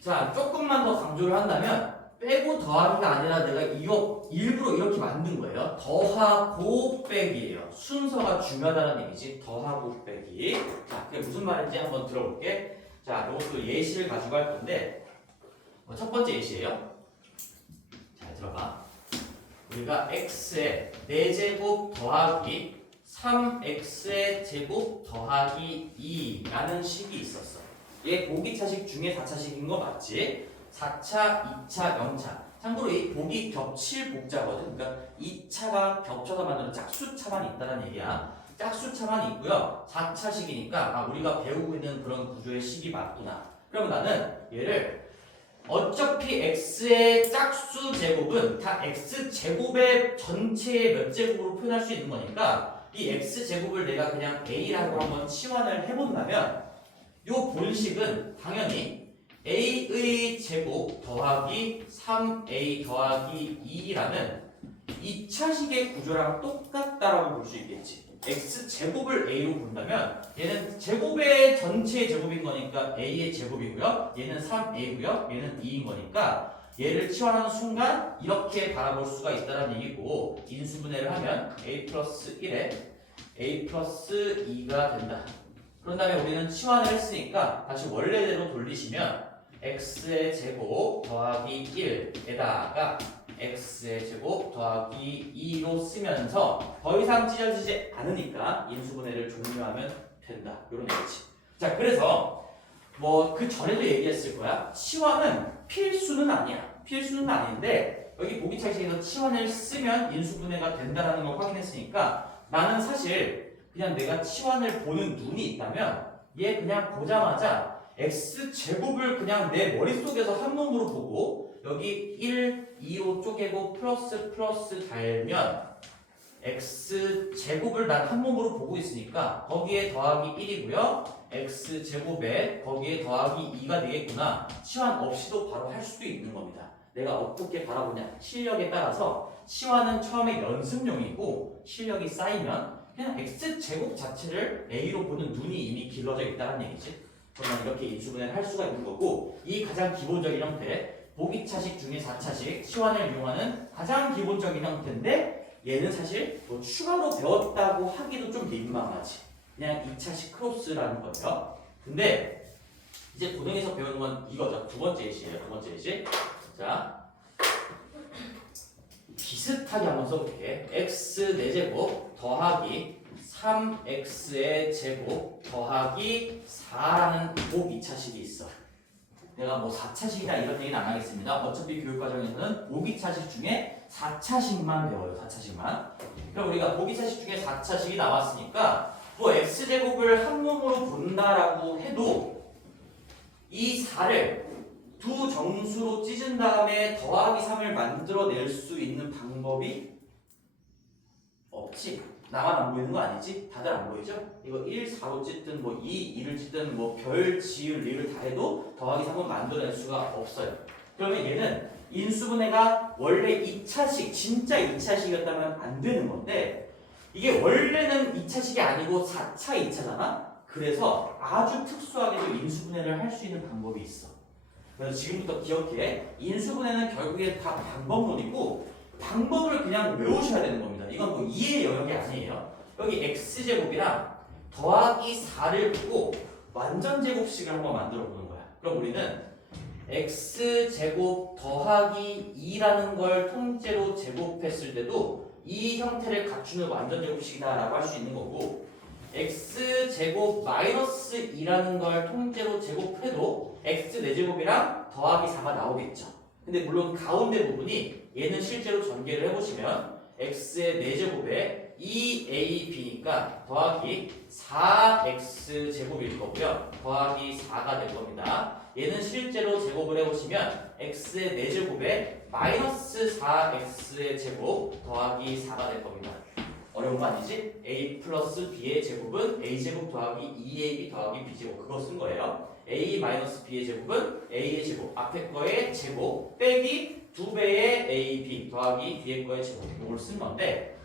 자, 조금만 더 강조를 한다면 빼고 더하기가 아니라 내가 이거 일부러 이렇게 만든 거예요. 더하고 빼기예요. 순서가 중요하다는 얘기지. 더하고 빼기. 자, 그게 무슨 말인지 한번 들어볼게. 자, 이것도 예시를 가지고 할 건데 첫 번째 예시예요. 잘 들어봐. 우리가 x의 4제곱 더하기 3x의 제곱 더하기 2라는 식이 있었어. 얘 보기차식 중에 4차식인 거 맞지? 4차, 2차, 0차. 참고로 이 보기 겹칠 복자거든. 그러니까 2차가 겹쳐서 만드는 짝수차만 있다는 얘기야. 짝수차만 있고요. 4차식이니까 우리가 배우고 있는 그런 구조의 식이 맞구나. 그러면 나는 얘를 어차피 x의 짝수 제곱은 다 x 제곱의 전체의 몇 제곱으로 표현할 수 있는 거니까 이 x 제곱을 내가 그냥 a라고 한번 치환을 해본다면 이 본식은 당연히 a의 제곱 더하기 3a 더하기 2라는 2차식의 구조랑 똑같다라고 볼 수 있겠지. x 제곱을 a로 본다면 얘는 제곱의 전체의 제곱인 거니까 a의 제곱이고요. 얘는 3a고요. 얘는 2인 거니까 얘를 치환하는 순간 이렇게 바라볼 수가 있다는 얘기고 인수분해를 하면 a 플러스 1에 a 플러스 2가 된다. 그런 다음에 우리는 치환을 했으니까 다시 원래대로 돌리시면 x의 제곱 더하기 1에다가 x의 제곱 더하기 2로 쓰면서 더 이상 찢어지지 않으니까 인수분해를 종료하면 된다. 이런 얘기지. 자, 그래서 뭐 그 전에도 얘기했을 거야. 치환은 필수는 아니야. 필수는 아닌데 여기 보기차식에서 치환을 쓰면 인수분해가 된다는 걸 확인했으니까 나는 사실 그냥 내가 치환을 보는 눈이 있다면 얘 그냥 보자마자 x제곱을 그냥 내 머릿속에서 한 놈으로 보고 여기 1, 2로 쪼개고 플러스 달면 x제곱을 난 한 몸으로 보고 있으니까 거기에 더하기 1이고요. x제곱에 거기에 더하기 2가 되겠구나. 치환 없이도 바로 할 수도 있는 겁니다. 내가 어떻게 바라보냐. 실력에 따라서 치환은 처음에 연습용이고 실력이 쌓이면 그냥 x제곱 자체를 a로 보는 눈이 이미 길러져 있다는 얘기지. 그러면 이렇게 인수분해를 할 수가 있는 거고 이 가장 기본적인 형태 보기차식 중에 4차식 치환을 이용하는 가장 기본적인 형태인데 얘는 사실 뭐 추가로 배웠다고 하기도 좀 민망하지. 그냥 2차식 크로스라는 거예요. 근데 이제 고등에서 배우는 건 이거죠. 두 번째 예시예요. 두 번째 예시. 자, 비슷하게 한번 써볼게. x 4제곱 더하기 3x의 제곱 더하기 4라는 곱 2차식이 있어. 내가 뭐 4차식이나 이런 얘기는 안 하겠습니다. 어차피 교육과정에서는 보기 차식 중에 4차식만 배워요. 4차식만. 그럼 우리가 보기 차식 중에 4차식이 나왔으니까 뭐 x제곱을 한 몸으로 본다라고 해도 이 4를 두 정수로 찢은 다음에 더하기 3을 만들어낼 수 있는 방법이 없지. 나만 안 보이는 거 아니지? 다들 안 보이죠? 이거 1, 4로 찢든 뭐 2, 2를 찢든 뭐 별, 지을, 리을 다 해도 더하기 3은 만들어낼 수가 없어요. 그러면 얘는 인수분해가 원래 2차식, 진짜 2차식이었다면 안 되는 건데 이게 원래는 2차식이 아니고 4차 2차잖아? 그래서 아주 특수하게도 인수분해를 할 수 있는 방법이 있어. 그래서 지금부터 기억해. 인수분해는 결국에 다 방법론이고 방법을 그냥 외우셔야 되는 겁니다. 이건 뭐 이해의 영역이 아니에요. 여기 x제곱이랑 더하기 4를 보고 완전제곱식을 한번 만들어 보는 거야. 그럼 우리는 x제곱 더하기 2라는 걸 통째로 제곱했을 때도 이 형태를 갖추는 완전제곱식이다라고 할 수 있는 거고 x제곱 마이너스 2라는 걸 통째로 제곱해도 x 4제곱이랑 더하기 4가 나오겠죠. 근데 물론 가운데 부분이 얘는 실제로 전개를 해보시면 x의 4제곱에 2ab니까 더하기 4x제곱일 거고요. 더하기 4가 될 겁니다. 얘는 실제로 제곱을 해보시면 x의 4제곱에 마이너스 4x의 제곱 더하기 4가 될 겁니다. 어려운 거 아니지? a 플러스 b의 제곱은 a제곱 더하기 2ab 더하기 b제곱 그거 쓴 거예요. a 마이너스 b의 제곱은 a의 제곱 앞에 거의 제곱 빼기 2배의 ab 더하기 뒤에 거의 제곱 이걸 쓴 건데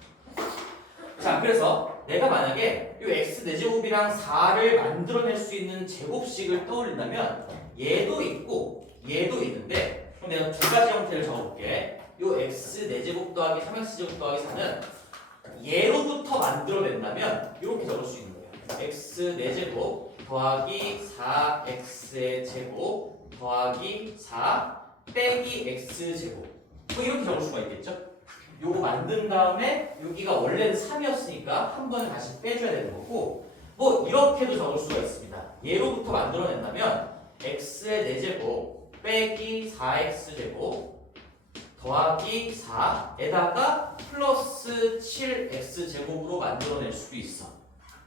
자 그래서 내가 만약에 이 x 4제곱이랑 4를 만들어낼 수 있는 제곱식을 떠올린다면 얘도 있고 얘도 있는데 그럼 내가 두 가지 형태를 적어볼게. 요 x 4제곱 더하기 3x제곱 더하기 4는 얘로부터 만들어낸다면 이렇게 적을 수 있는 거예요. x 4제곱 더하기 4x의 제곱 더하기 4 빼기 x제곱 뭐 이렇게 적을 수가 있겠죠? 요거 만든 다음에 여기가 원래는 3이었으니까 한 번은 다시 빼줘야 되는 거고 뭐 이렇게도 적을 수가 있습니다. 얘로부터 만들어낸다면 x의 4제곱 빼기 4x제곱 더하기 4에다가 플러스 7x제곱으로 만들어낼 수도 있어.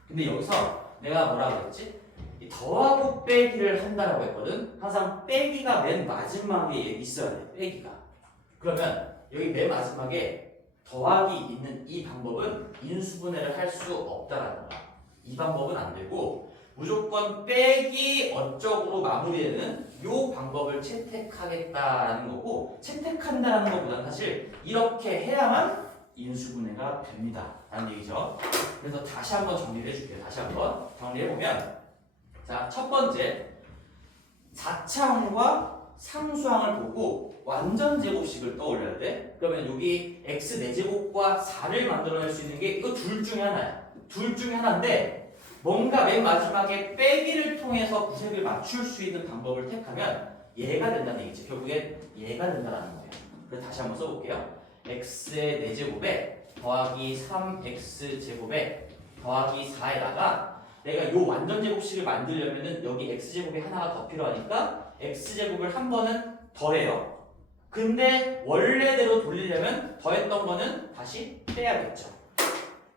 근데 여기서 내가 뭐라 그랬지? 이 더하고 빼기를 한다라고 했거든. 항상 빼기가 맨 마지막에 있어야 돼. 빼기가. 그러면 여기 맨 마지막에 더하기 있는 이 방법은 인수분해를 할 수 없다라는 거야. 이 방법은 안 되고 무조건 빼기 어쩌고로 마무리되는 이 방법을 채택하겠다라는 거고 채택한다라는 것보다는 사실 이렇게 해야만 인수분해가 됩니다 라는 얘기죠. 그래서 다시 한번 정리를 해줄게요. 다시 한번 정리해보면 자, 첫 번째 4차항과 상수항을 보고 완전 제곱식을 떠올려야 돼. 그러면 여기 x 4제곱과 4를 만들어낼 수 있는 게 이거 둘 중에 하나야. 둘 중에 하나인데 뭔가 맨 마지막에 빼기를 통해서 구색을 맞출 수 있는 방법을 택하면 얘가 된다는 얘기죠. 결국엔 얘가 된다는 거예요. 그래서 다시 한번 써볼게요. x의 4제곱에 더하기 3x제곱에 더하기 4에다가 내가 요 완전 제곱식을 만들려면은 여기 x제곱이 하나가 더 필요하니까 x제곱을 한 번은 더해요. 근데 원래대로 돌리려면 더했던 거는 다시 빼야겠죠.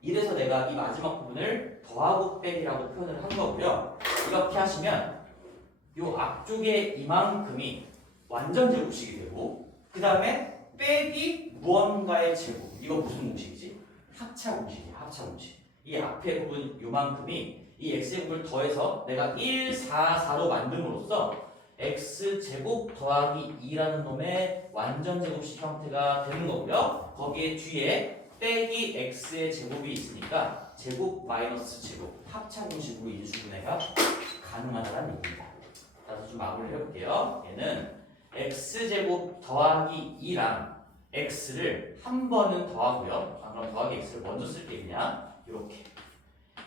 이래서 내가 이 마지막 부분을 더하고 빼기라고 표현을 한 거고요. 이렇게 하시면 요 앞쪽에 이만큼이 완전 제곱식이 되고 그 다음에 빼기 무언가의 제곱 이거 무슨 공식이지? 합차 공식이야. 합차 공식. 이 앞에 부분 요만큼이 이 x제곱을 더해서 내가 1, 4, 4로 만듦으로써 x제곱 더하기 2라는 놈의 완전 제곱식 형태가 되는 거고요. 거기에 뒤에 빼기 x의 제곱이 있으니까 제곱 마이너스 제곱 합차 공식으로 인수분해가 가능하다는 얘기입니다. 따라서 좀 마무리를 해볼게요. 얘는 x제곱 더하기 2랑 x를 한 번은 더하고요. 그럼 더하기 x를 먼저 쓸게 그냥 이렇게.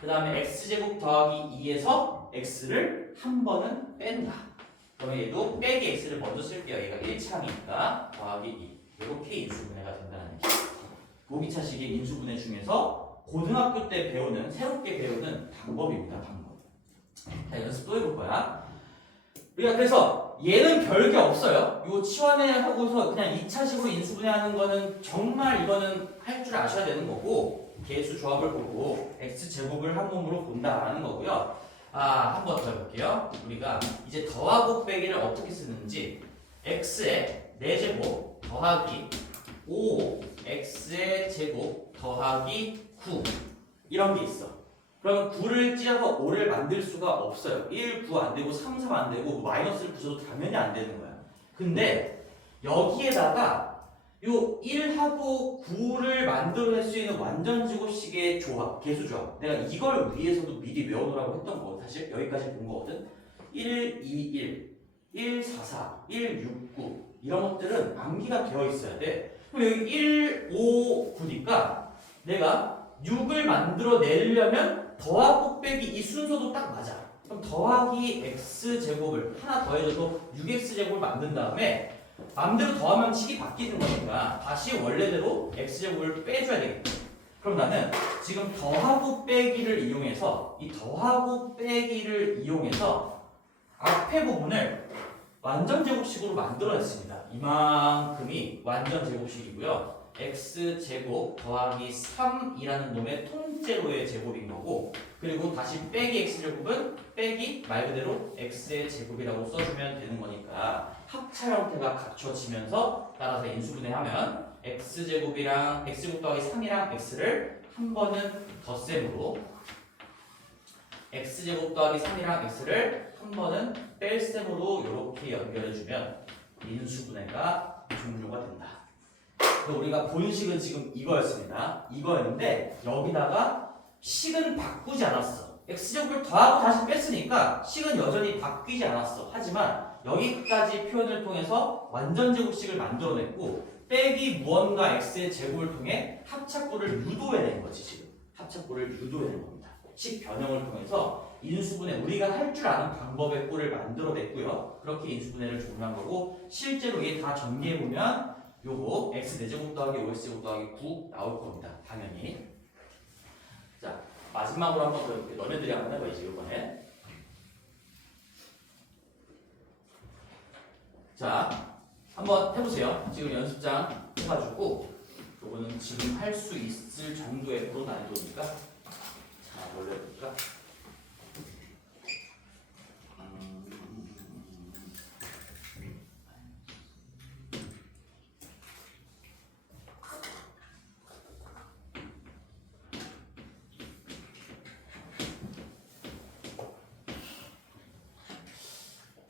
그 다음에 x제곱 더하기 2에서 x를 한 번은 뺀다. 그러면 얘도 빼기 x를 먼저 쓸게요. 얘가 1차니까 더하기 2 이렇게 인수분해가 된다는 얘기죠. 모기차식의 인수분해 중에서 고등학교 때 배우는 새롭게 배우는 방법입니다. 방법. 자, 연습 또 해볼 거야. 우리가 그래서 얘는 별게 없어요. 요 치환해 하고서 그냥 2차식으로 인수분해하는 거는 정말 이거는 할 줄 아셔야 되는 거고 개수 조합을 보고 x제곱을 한 몸으로 본다라는 거고요. 한번 더 해볼게요. 우리가 이제 더하고 빼기를 어떻게 쓰는지 x의 4제곱 더하기 5x의 제곱 더하기 9 이런 게 있어. 그러면 9를 찢어서 5를 만들 수가 없어요. 1, 9 안 되고 3, 3 안 되고 마이너스를 붙여도 당연히 안 되는 거야. 근데 여기에다가 요 1하고 9를 만들어낼 수 있는 완전 제곱식의 조합, 개수 조합. 내가 이걸 위해서도 미리 외워놓으라고 했던 거 사실 여기까지 본 거거든. 1, 2, 1, 1, 4, 4, 1, 6, 9 이런 것들은 암기가 되어 있어야 돼. 그럼 여기 1, 5, 9니까 내가 6을 만들어내려면 더하고 빼기 이 순서도 딱 맞아. 그럼 더하기 x제곱을 하나 더해줘서 6x제곱을 만든 다음에 마음대로 더하면 식이 바뀌는 거니까 다시 원래대로 x제곱을 빼줘야 되겠다. 그럼 나는 지금 더하고 빼기를 이용해서 이 더하고 빼기를 이용해서 앞에 부분을 완전 제곱식으로 만들어냈습니다. 이만큼이 완전 제곱식이고요. x제곱 더하기 3이라는 놈의 통째로의 제곱인 거고 그리고 다시 빼기 x제곱은 빼기 말 그대로 x의 제곱이라고 써주면 되는 거니까 합차 형태가 갖춰지면서 따라서 인수분해하면 x제곱이랑 x제곱 더하기 3이랑 x를 한 번은 덧셈으로 x제곱 더하기 3이랑 x를 한 번은 뺄셈으로 이렇게 연결해주면 인수분해가 종료가 된다. 우리가 본 식은 지금 이거였습니다. 이거였는데 여기다가 식은 바꾸지 않았어. x제곱을 더하고 다시 뺐으니까 식은 여전히 바뀌지 않았어. 하지만 여기까지 표현을 통해서 완전 제곱식을 만들어냈고 빼기 무언가 x의 제곱을 통해 합착구를 유도해낸 거지 지금. 합착구를 유도해낸 겁니다. 식 변형을 통해서 인수분해 우리가 할 줄 아는 방법의 꼴을 만들어냈고요. 그렇게 인수분해를 종료한 거고 실제로 얘 다 전개해보면 요거 x 4제곱 더하기 5x제곱 더하기 9 나올 겁니다. 당연히. 자 마지막으로 한 번 더 해볼게. 너네들이 한번 해봐 이제 이번에. 자 한번 해보세요. 지금 연습장 해가지고 요거는 지금 할 수 있을 정도의 그런 난이도니까 자 뭘로 해볼까?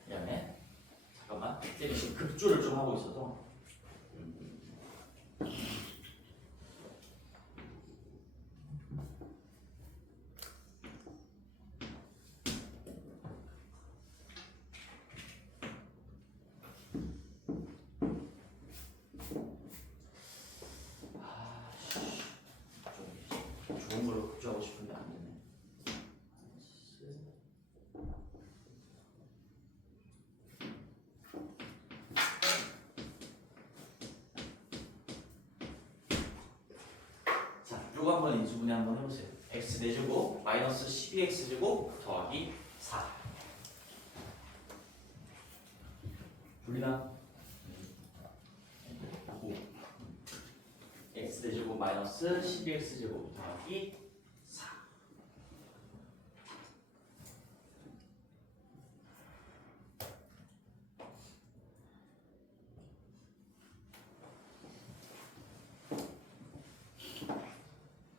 미안해. 잠깐만. 쌤이 지금 급조를 좀 하고 있어서. 좋은 걸로 급조하고 싶은데 안 되네. 자, 요거 한번 인수분해 한번 해보세요. x 4제곱 마이너스 12x제곱 더하기 4. 분리나? 5. x 4제곱 마이너스 12x제곱 더하기 4.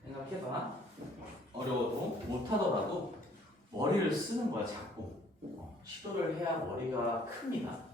생각해봐. 어려워도 못하더라도 머리를 쓰는 거야 자꾸. 시도를 해야 머리가 큽니다.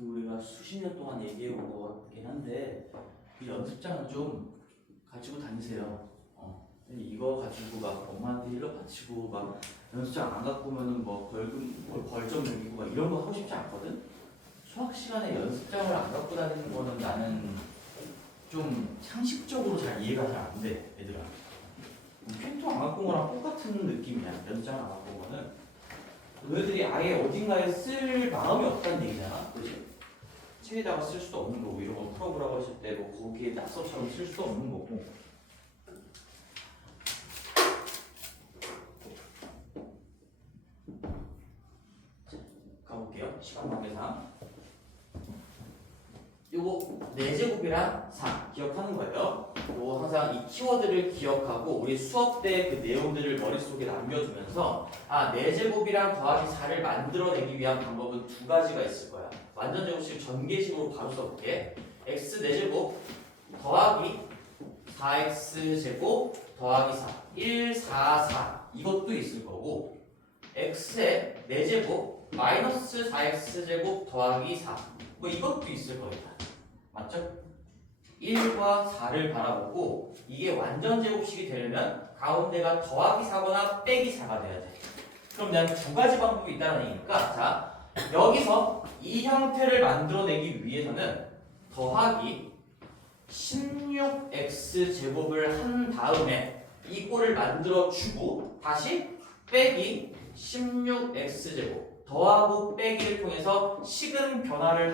우리가 수십 년 동안 얘기해 온 것 같긴 한데 이 연습장은 좀 가지고 다니세요. 이거 가지고 막 엄마한테 일러 바치고 막 연습장 안 갖고 오면은 뭐 벌점 매기고 막 이런 거 하고 싶지 않거든. 수학 시간에 연습장을 안 갖고 다니는 거는 나는 좀 상식적으로 잘 이해가 잘 안 돼, 얘들아. 펜토 안 갖고 온 거랑 똑같은 느낌이야. 연습장 안 갖고 온 거는 너희들이 아예 어딘가에 쓸 마음이 없다는 얘기잖아, 그렇지? 책에다가 쓸 수도 없는 거고 이런 거 풀어보라고 했을 때 뭐 거기에 낙서처럼 쓸 수도 없는 거고. 자, 가볼게요. 시간 관계상 요거 4제곱이랑 4 기억하는 거예요. 요거 항상 이 키워드를 기억하고 우리 수업 때 그 내용들을 머릿속에 남겨두면서 4제곱이랑 더하기 4를 만들어내기 위한 방법은 두 가지가 있을 거야. 완전 제곱식 전개식으로 바로 써볼게. x 4제곱 더하기 4x제곱 더하기 4 1, 4, 4 이것도 있을 거고 x의 4제곱 마이너스 4x제곱 더하기 4 뭐 이것도 있을 겁니다. 맞죠? 1과 4를 바라보고 이게 완전 제곱식이 되려면 가운데가 더하기 4거나 빼기 4가 돼야 돼. 그럼 난 두 가지 방법이 있다는 얘기니까 자 여기서 이 형태를 만들어내기 위해서는 더하기 16x제곱을 한 다음에 이 꼴을 만들어주고 다시 빼기 16x제곱 더하고 빼기를 통해서 식은 변화를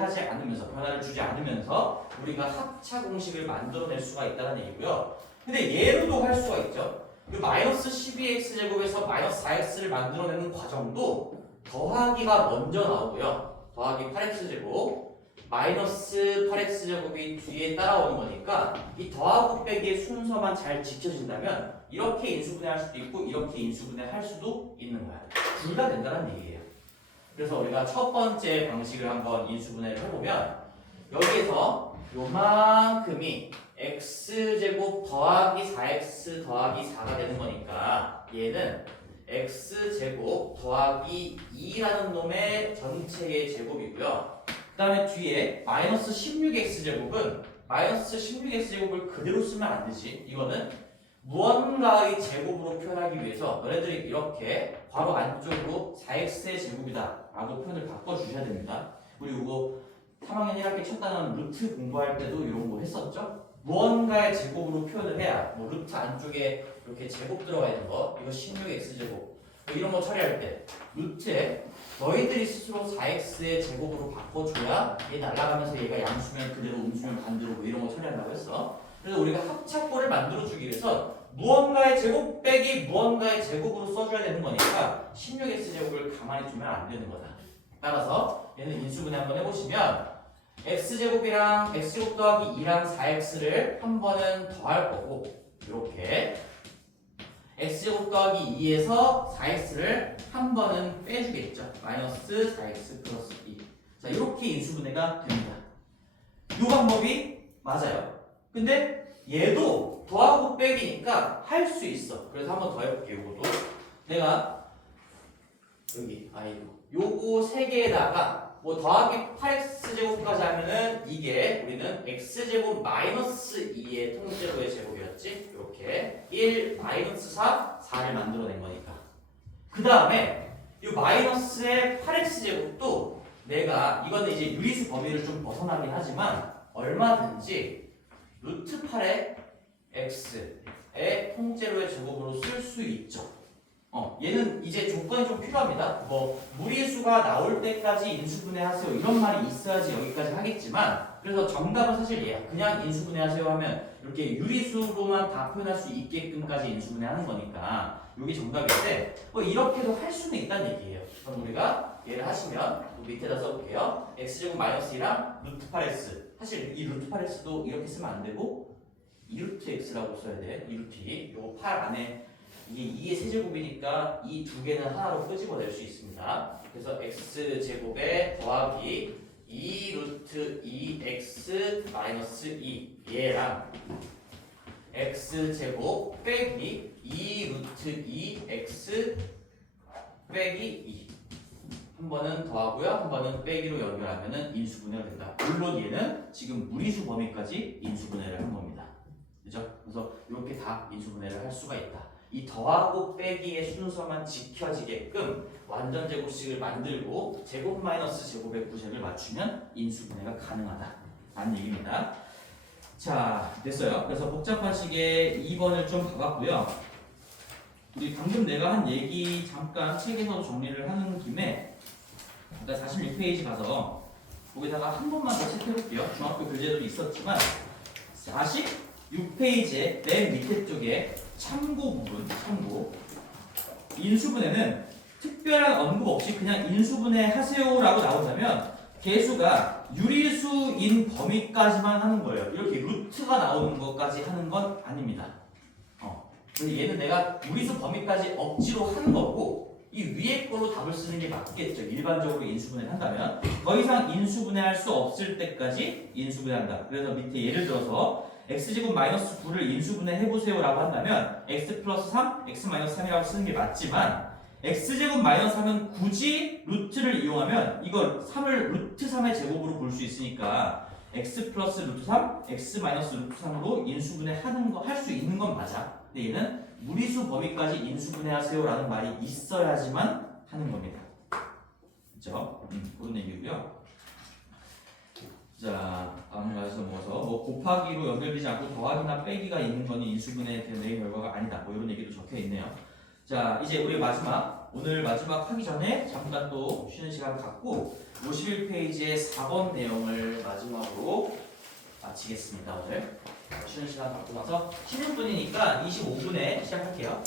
주지 않으면서 우리가 합차 공식을 만들어낼 수가 있다는 얘기고요. 근데 예로도 할 수가 있죠. 그 마이너스 12x제곱에서 마이너스 4x를 만들어내는 과정도 더하기가 먼저 나오고요. 더하기 8x제곱 마이너스 8x제곱이 뒤에 따라오는 거니까 이 더하고 빼기의 순서만 잘 지켜진다면 이렇게 인수분해할 수도 있고 이렇게 인수분해할 수도 있는 거야. 둘 다 된다는 얘기예요. 그래서 우리가 첫 번째 방식을 한번 인수분해를 해보면 여기에서 요만큼이 x제곱 더하기 4x 더하기 4가 되는 거니까 얘는 x제곱 더하기 2라는 놈의 전체의 제곱이고요. 그 다음에 뒤에 마이너스 16x제곱은 마이너스 16x제곱을 그대로 쓰면 안 되지. 이거는 무언가의 제곱으로 표현하기 위해서 너네들이 이렇게 괄호 안쪽으로 4x의 제곱이다 라고 표현을 바꿔주셔야 됩니다. 우리 이거 3학년 1학기 첫 단원 루트 공부할 때도 이런 거 했었죠? 무언가의 제곱으로 표현을 해야 뭐 루트 안쪽에 이렇게 제곱 들어가 있는 거 이거 16x제곱 뭐 이런 거 처리할 때 루트에 너희들이 스스로 4x의 제곱으로 바꿔줘야 얘 날아가면서 얘가 양수면 그대로 음수면 반대로 뭐 이런 거 처리한다고 했어. 그래서 우리가 합차꼴을 만들어주기 위해서 무언가의 제곱 빼기 무언가의 제곱으로 써줘야 되는 거니까 16x제곱을 가만히 두면 안 되는 거다. 따라서 얘는 인수분해 한번 해보시면 x제곱이랑 x제곱 더하기 2랑 4x를 한 번은 더할 거고 이렇게 x제곱 더하기 2에서 4x를 한 번은 빼주겠죠. 마이너스 4x 플러스 2. 자, 이렇게 인수분해가 됩니다. 이 방법이 맞아요. 근데 얘도 더하고 빼기니까 할 수 있어. 그래서 한번 더 해볼게요. 이것도 내가 여기 요거 세 개에다가 뭐 더하기 8x제곱까지 하면은 이게 우리는 x제곱 마이너스 2의 통째로의 제곱이었지. 이렇게 1 마이너스 4, 4를 만들어낸 거니까. 그 다음에 이 마이너스의 8x제곱도 내가 이거는 이제 유리수 범위를 좀 벗어나긴 하지만 얼마든지 루트 8의 x의 통째로의 제곱으로 쓸 수 있죠. 얘는 이제 조건이 좀 필요합니다. 뭐 무리수가 나올 때까지 인수분해하세요 이런 말이 있어야지 여기까지 하겠지만 그래서 정답은 사실 얘야. 그냥 인수분해하세요 하면 이렇게 유리수로만 다 표현할 수 있게끔까지 인수분해하는 거니까 이게 정답인데 이렇게도 할 수는 있다는 얘기예요. 그럼 우리가 얘를 하시면 밑에다 써볼게요. x제곱 마이너스 2랑 루트 8x 사실 이 루트 8x도 이렇게 쓰면 안 되고 2루트 x라고 써야 돼. 2루트 2 요거 8 안에 이게 2의 세제곱이니까 이 두 개는 하나로 끄집어낼 수 있습니다. 그래서 x제곱에 더하기 2루트 2x 마이너스 2 얘랑 x제곱 빼기 2루트 2x 빼기 2 한 번은 더하고요. 한 번은 빼기로 연결하면 인수분해가 된다. 물론 얘는 지금 무리수 범위까지 인수분해를 한 겁니다. 그죠? 그래서 이렇게 다 인수분해를 할 수가 있다. 이 더하고 빼기의 순서만 지켜지게끔 완전 제곱식을 만들고 제곱 마이너스 제곱의 구색을 맞추면 인수분해가 가능하다 라는 얘기입니다. 자, 됐어요. 그래서 복잡한 식의 2번을 좀 봐봤고요. 우리 방금 내가 한 얘기 잠깐 책에서 정리를 하는 김에 46페이지 가서 거기다가 한 번만 더 체크해볼게요. 중학교 교재도 있었지만 46페이지의 맨 밑에 쪽에 참고 부분, 참고 인수분해는 특별한 언급 없이 그냥 인수분해 하세요라고 나오자면 개수가 유리수인 범위까지만 하는 거예요. 이렇게 루트가 나오는 것까지 하는 건 아닙니다. 그래서 얘는 내가 유리수 범위까지 억지로 하는 거고 이 위에 걸로 답을 쓰는 게 맞겠죠. 일반적으로 인수분해를 한다면 더 이상 인수분해할 수 없을 때까지 인수분해한다. 그래서 밑에 예를 들어서 x제곱 마이너스 9를 인수분해 해보세요 라고 한다면 x 플러스 3, x 마이너스 3이라고 쓰는 게 맞지만 x제곱 마이너스 3은 굳이 루트를 이용하면 이걸 3을 루트 3의 제곱으로 볼 수 있으니까 x 플러스 루트 3, x 마이너스 루트 3으로 인수분해 하는 거, 할 수 있는 건 맞아. 근데 얘는 무리수 범위까지 인수분해하세요 라는 말이 있어야지만 하는 겁니다. 그죠? 그런 얘기고요. 자, 다음 가서 뭐서 뭐 곱하기로 연결되지 않고 더하기나 빼기가 있는 거는 인수분해의 내 결과가 아니다. 뭐 이런 얘기도 적혀 있네요. 자, 이제 우리 마지막 오늘 마지막 하기 전에 잠깐 또 쉬는 시간 갖고 51페이지의 4번 내용을 마지막으로 마치겠습니다. 오늘 쉬는 시간 갖고 나서 16분이니까 25분에 시작할게요.